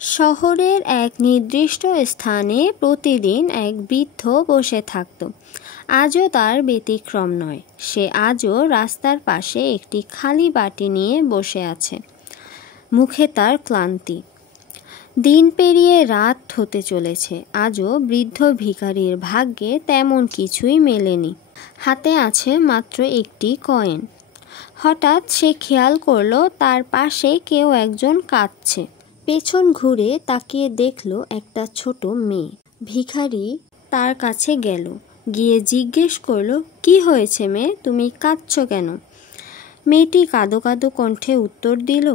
শহরের এক নির্দিষ্ট স্থানে প্রতিদিন এক বৃদ্ধ বসে থাকত। আজও তার ব্যতিক্রম নয়। সে আজও রাস্তার পাশে একটি খালি বাটি নিয়ে বসে আছে, মুখে তার ক্লান্তি। দিন পেরিয়ে রাত হতে চলেছে, আজও বৃদ্ধ ভিখারির ভাগ্যে তেমন কিছুই মেলেনি। হাতে আছে মাত্র একটি কয়েন। হঠাৎ সে খেয়াল করলো তার পাশে কেউ একজন কাঁদছে। পেছন ঘুরে তাকিয়ে দেখল একটা ছোট মেয়ে। ভিখারি তার কাছে গেল, গিয়ে জিজ্ঞেস করলো, কি হয়েছে মেয়ে, তুমি কাঁদছো কেন? মেয়েটি কাঁদো কাঁদো কণ্ঠে উত্তর দিল,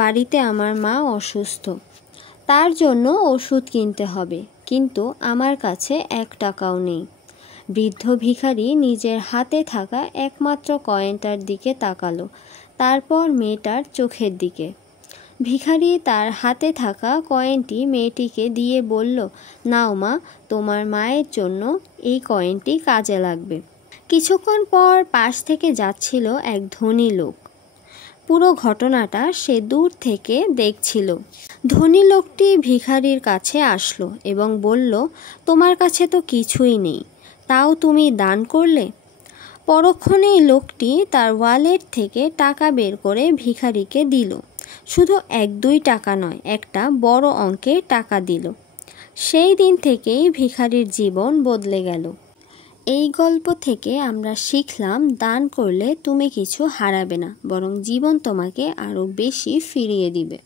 বাড়িতে আমার মা অসুস্থ, তার জন্য ওষুধ কিনতে হবে, কিন্তু আমার কাছে 1 টাকাও নেই। বৃদ্ধ ভিখারি নিজের হাতে থাকা একমাত্র কয়েনটার দিকে তাকালো, তারপর মেয়েটার চোখের দিকে। ভিখারি তার হাতে থাকা কয়েনটি মেয়েটিকে দিয়ে বলল, নাও মা, তোমার মায়ের জন্য এই কয়েনটি কাজে লাগবে। কিছুক্ষণ পর পাশ থেকে যাচ্ছিল এক ধনী লোক। পুরো ঘটনাটা সে দূর থেকে দেখছিল। ধনী লোকটি ভিখারির কাছে আসলো এবং বলল, তোমার কাছে তো কিছুই নেই, তাও তুমি দান করলে। পরক্ষণেই লোকটি তার ওয়ালেট থেকে টাকা বের করে ভিখারিকে দিল। শুধু 1-2 টাকা নয়, একটা বড় অঙ্কের টাকা দিল। সেই দিন থেকেই ভিখারির জীবন বদলে গেল। এই গল্প থেকে আমরা শিখলাম, দান করলে তুমি কিছু হারাবে না, বরং জীবন তোমাকে আরও বেশি ফিরিয়ে দিবে।